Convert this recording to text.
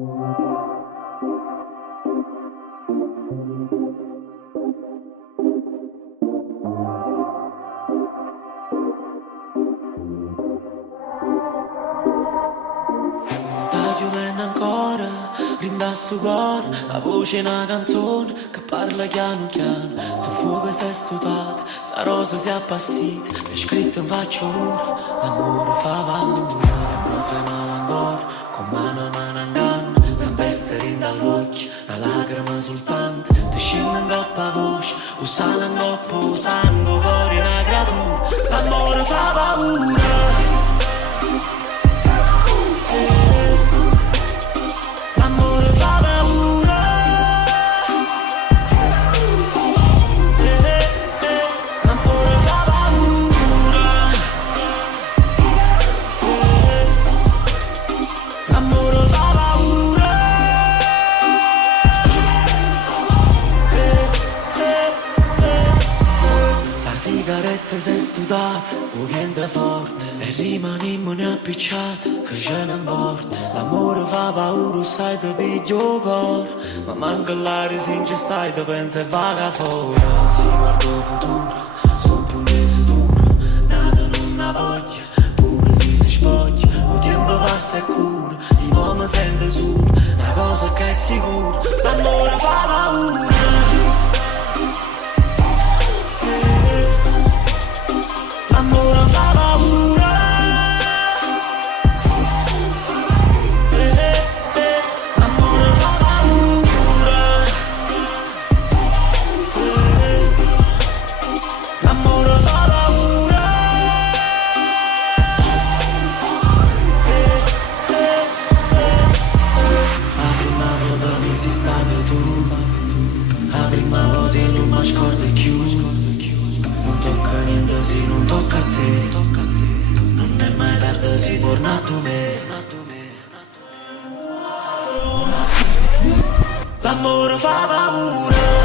Sta piovendo ancora, brinda sto cuore, la voce è una canzone che parla piano piano. Sto fuoco si è studiato, sta rosa si è appassita, è scritto in faccia muro, l'amore fa paura. E poi tremava ancora, con mano a mano in canna, tempesta rinda all'occhio, una lacrima soltanto, ti scende in coppa voce, o sale in coppa, o sangue, cuore una creatura, l'amore fa paura. L'amore fa paura. L'amore fa paura. L'amore fa paura. Sta sigaretta si è studata, o vento forte, e rimanimmo ne appicciati, che ce ne importa. L'amore fa paura, sai te piglio cor, ma manca l'aria se ci stai, te pensa e vaga fuori. Si guarda il futuro, sopra un mese duro, nata non ha voglia, pure si spoglia, il tempo passa e cura, i uomini sente solo, una cosa che è sicura, l'amore fa paura. L'amore fa paura. L'amore fa paura. L'amore fa paura. La prima volta mi sei stato tu, la prima volta non mi scordo più. Non tocca niente se non tocca a te, non è mai tardi se torna a me. L'amore fa paura.